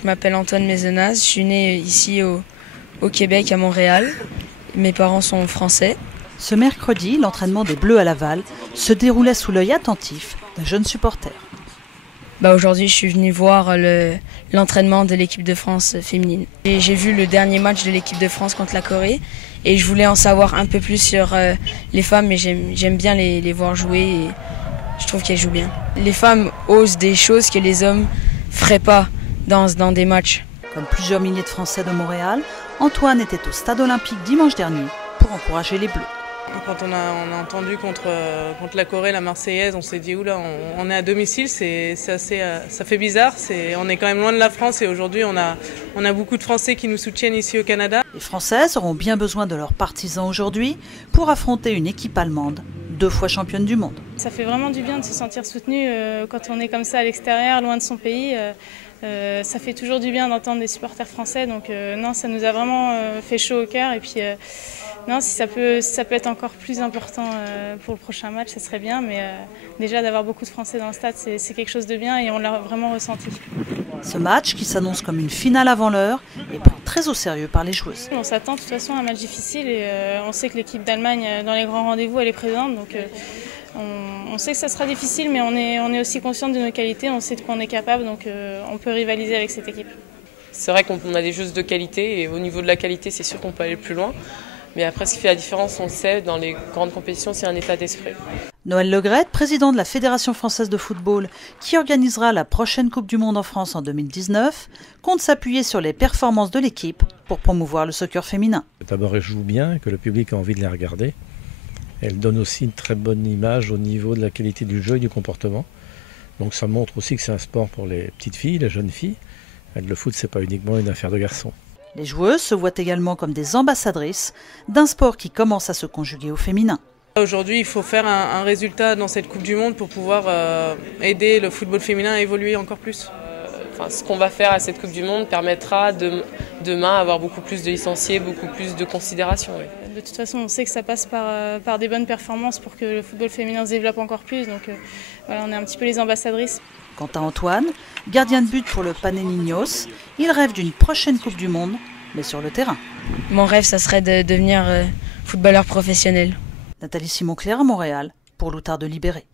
Je m'appelle Antoine Mézenaz, je suis né ici au Québec, à Montréal. Mes parents sont français. Ce mercredi, l'entraînement des Bleus à Laval se déroulait sous l'œil attentif d'un jeune supporter. Aujourd'hui, je suis venu voir l'entraînement de l'équipe de France féminine. J'ai vu le dernier match de l'équipe de France contre la Corée et je voulais en savoir un peu plus sur les femmes, mais j'aime bien les voir jouer et je trouve qu'elles jouent bien. Les femmes osent des choses que les hommes ne feraient pas dans des matchs. Comme plusieurs milliers de Français de Montréal, Antoine était au stade olympique dimanche dernier pour encourager les Bleus. Quand on a entendu contre la Corée, la Marseillaise, on s'est dit oula, on est à domicile, ça fait bizarre. On est quand même loin de la France et aujourd'hui on a beaucoup de Français qui nous soutiennent ici au Canada. Les Françaises auront bien besoin de leurs partisans aujourd'hui pour affronter une équipe allemande, 2 fois championne du monde. Ça fait vraiment du bien de se sentir soutenu quand on est comme ça à l'extérieur, loin de son pays. Ça fait toujours du bien d'entendre des supporters français, donc non, ça nous a vraiment fait chaud au cœur. Et puis non, si ça peut être encore plus important pour le prochain match, ça serait bien. Mais déjà d'avoir beaucoup de Français dans le stade, c'est quelque chose de bien et on l'a vraiment ressenti. Ce match, qui s'annonce comme une finale avant l'heure, est pris très au sérieux par les joueuses. On s'attend de toute façon à un match difficile et on sait que l'équipe d'Allemagne, dans les grands rendez-vous, elle est présente. Donc on sait que ça sera difficile, mais on est aussi conscient de nos qualités, on sait de quoi on est capable, donc on peut rivaliser avec cette équipe. C'est vrai qu'on a des joueuses de qualité et au niveau de la qualité, c'est sûr qu'on peut aller plus loin. Mais après, ce qui fait la différence, on le sait, dans les grandes compétitions, c'est un état d'esprit. Noël Legrette, président de la Fédération française de football, qui organisera la prochaine Coupe du Monde en France en 2019, compte s'appuyer sur les performances de l'équipe pour promouvoir le soccer féminin. D'abord, elle joue bien, que le public a envie de les regarder. Elle donne aussi une très bonne image au niveau de la qualité du jeu et du comportement. Donc ça montre aussi que c'est un sport pour les petites filles, les jeunes filles. Le foot, c'est pas uniquement une affaire de garçons. Les joueuses se voient également comme des ambassadrices d'un sport qui commence à se conjuguer au féminin. Aujourd'hui, il faut faire un résultat dans cette Coupe du Monde pour pouvoir aider le football féminin à évoluer encore plus. Ce qu'on va faire à cette Coupe du Monde permettra demain d'avoir beaucoup plus de licenciés, beaucoup plus de considération. Oui. De toute façon, on sait que ça passe par des bonnes performances pour que le football féminin se développe encore plus. Donc voilà, on est un petit peu les ambassadrices. Quant à Antoine, gardien de but pour le Paneninos, il rêve d'une prochaine Coupe du Monde, mais sur le terrain. Mon rêve, ça serait de devenir footballeur professionnel. Nathalie Simon-Claire à Montréal, pour l'Outard de Libéré.